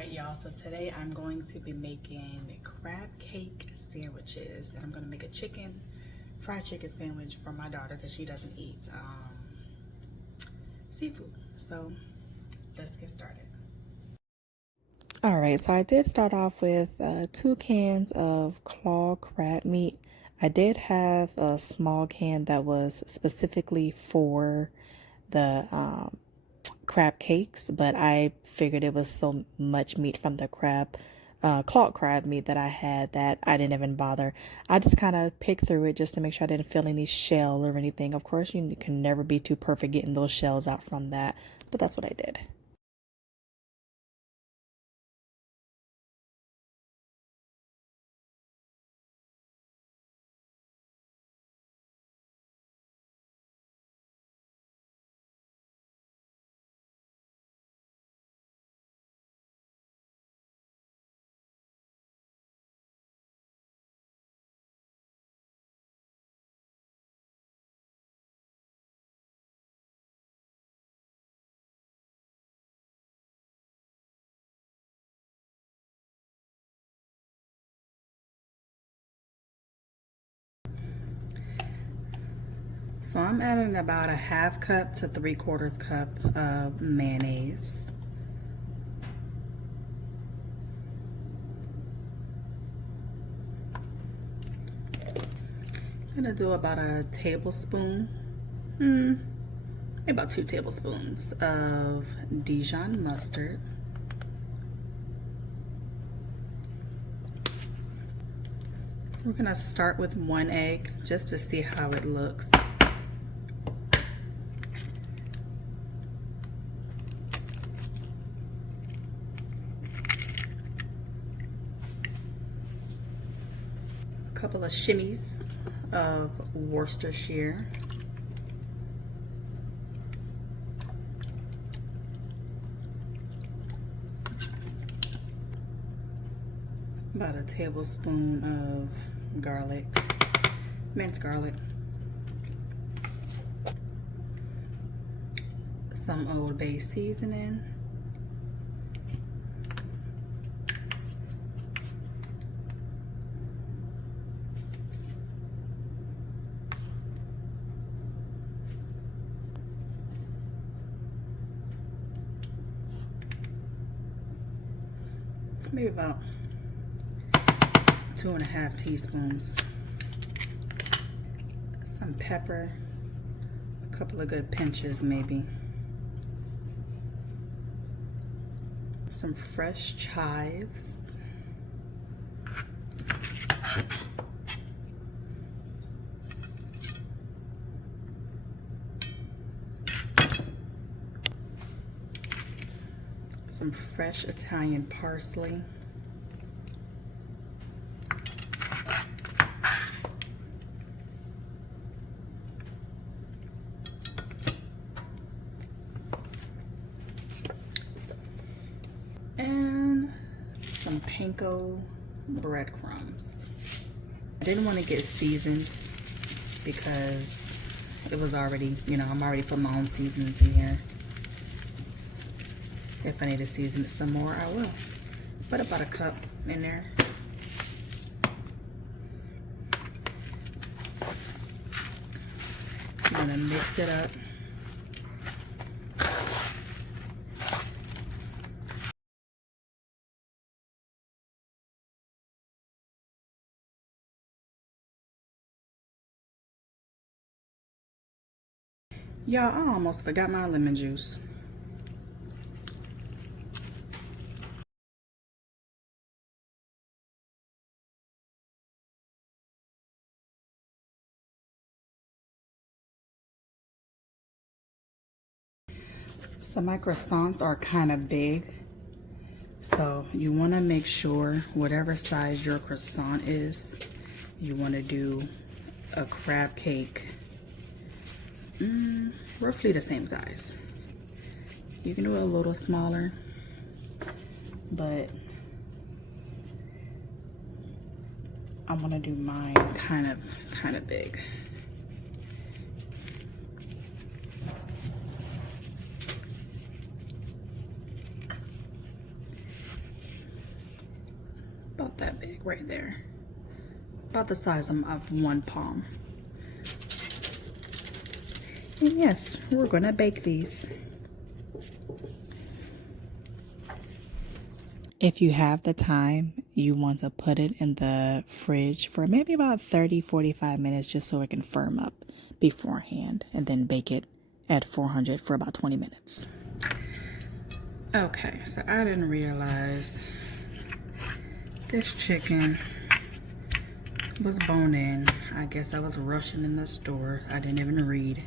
Alright y'all, so today I'm going to be making crab cake sandwiches, and I'm going to make a fried chicken sandwich for my daughter because she doesn't eat seafood. So let's get started. Alright, so I did start off with 2 cans of claw crab meat. I did have a small can that was specifically for the crab cakes, but I figured it was so much meat from the clawed crab meat that I had that I didn't even bother. I just kind of picked through it just to make sure I didn't feel any shell or anything. Of course, you can never be too perfect getting those shells out from that, but that's what I did. So I'm adding about a 1/2 cup to 3/4 cup of mayonnaise. I'm gonna do about a tablespoon, maybe about 2 tablespoons of Dijon mustard. We're gonna start with 1 egg just to see how it looks. A couple of shimmies of Worcestershire. About a tablespoon of garlic, minced garlic. Some Old Bay seasoning. Maybe about 2½ teaspoons. Some pepper, a couple of good pinches maybe. Some fresh chives. Some fresh Italian parsley. And some panko breadcrumbs. I didn't want to get seasoned because it was already, I'm already putting my own seasonings in here. If I need to season it some more, I will. Put about a cup in there. I'm gonna mix it up. Y'all, I almost forgot my lemon juice. So my croissants are kind of big. So you want to make sure whatever size your croissant is, you want to do a crab cake roughly the same size. You can do it a little smaller, but I want to do mine kind of big. about that big right there. About the size of one palm. And yes, we're gonna bake these. If you have the time, you want to put it in the fridge for maybe about 30-45 minutes just so it can firm up beforehand, and then bake it at 400 for about 20 minutes. Okay, so I didn't realize this chicken was bone-in. I guess I was rushing in the store. I didn't even read.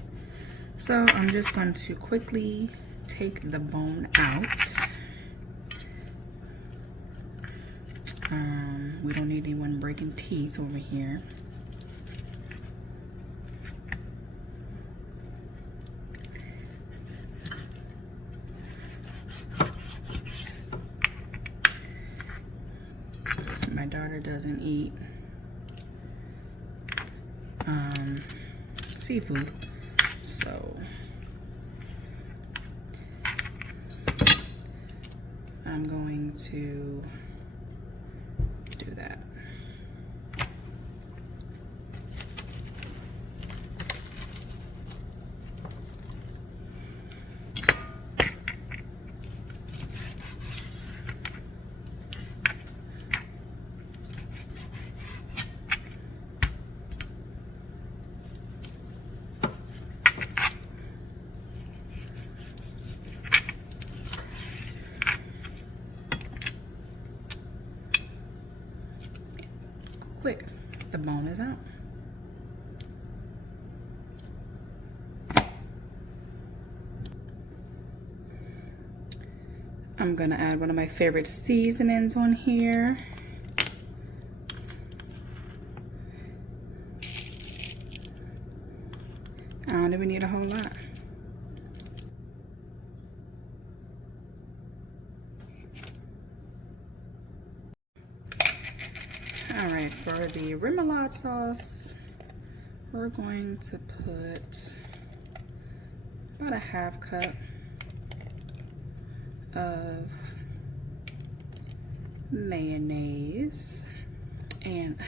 So I'm just going to quickly take the bone out. We don't need anyone breaking teeth over here. My daughter doesn't eat seafood, so I'm going to do that. Quick, the bone is out. I'm gonna add one of my favorite seasonings on here. I don't even need a whole lot. All right, for the remoulade sauce, we're going to put about a half cup of mayonnaise, and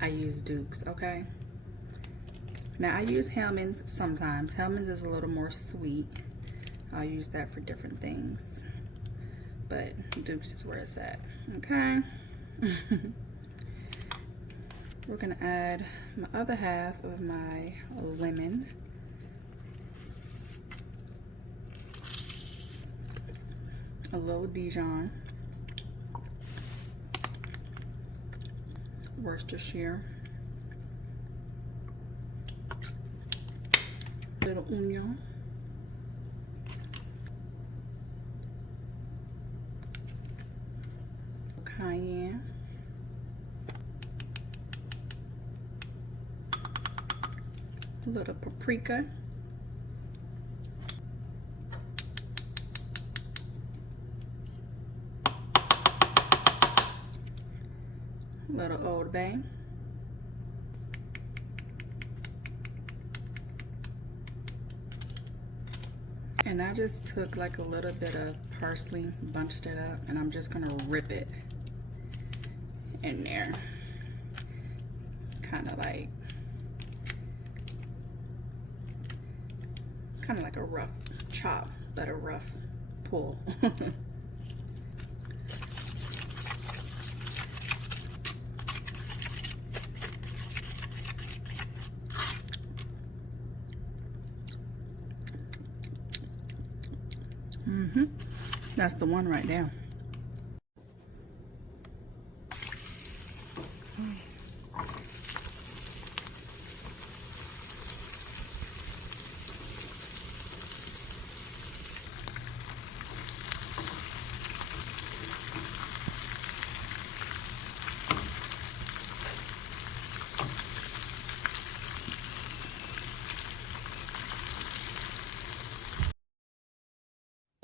I use Duke's, okay? Now I use Hellmann's sometimes. Hellmann's is a little more sweet. I'll use that for different things, but Duke's is where it's at, okay? We're gonna add my other half of my lemon. A little Dijon. Worcestershire. Little onion. Cayenne. A little paprika. Little Old Bay. And I just took like a little bit of parsley, bunched it up, and I'm just gonna rip it in there. Kind of like a rough chop, but a rough pull. That's the one right there.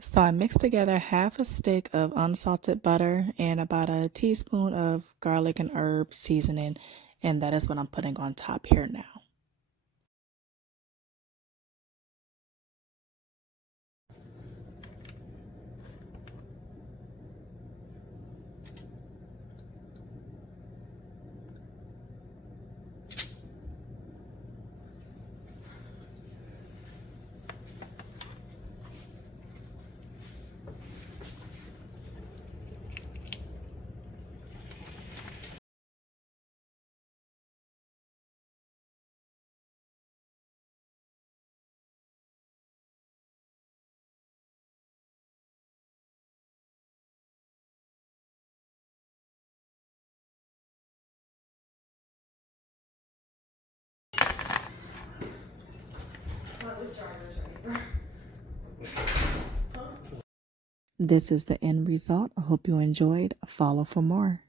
So I mixed together half a stick of unsalted butter and about a teaspoon of garlic and herb seasoning, and that is what I'm putting on top here now. This is the end result. I hope you enjoyed. Follow for more.